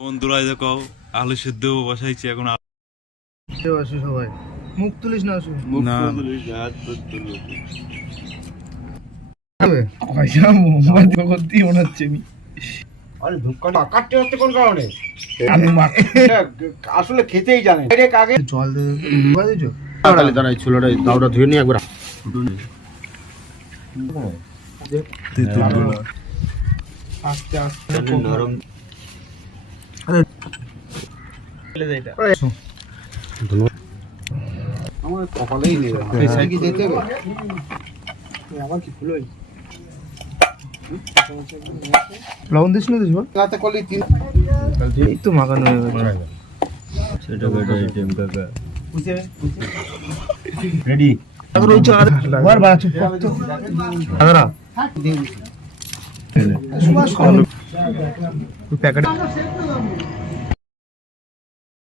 বন্ধুরা দেখো আলু সিদ্ধ বসাইছি এখন। সবাই মুখ তুলিস না, না আসলে খেতেই জানে জল ছোলাটা দাওটা ধুয়ে নিয়ে একবার আস্তে আস্তে নরম আমার কপালেই নেই কি দিতে হবে আবার কি ফুল লবণ দিস না দিস রাতে কলি তিন এই তো মাখানো হয়ে গেছে সেটা বেটা আইটেম কাকা রেডি আবার ওই চার বার বাড়া চুপ কর তো দাদা প্যাকেট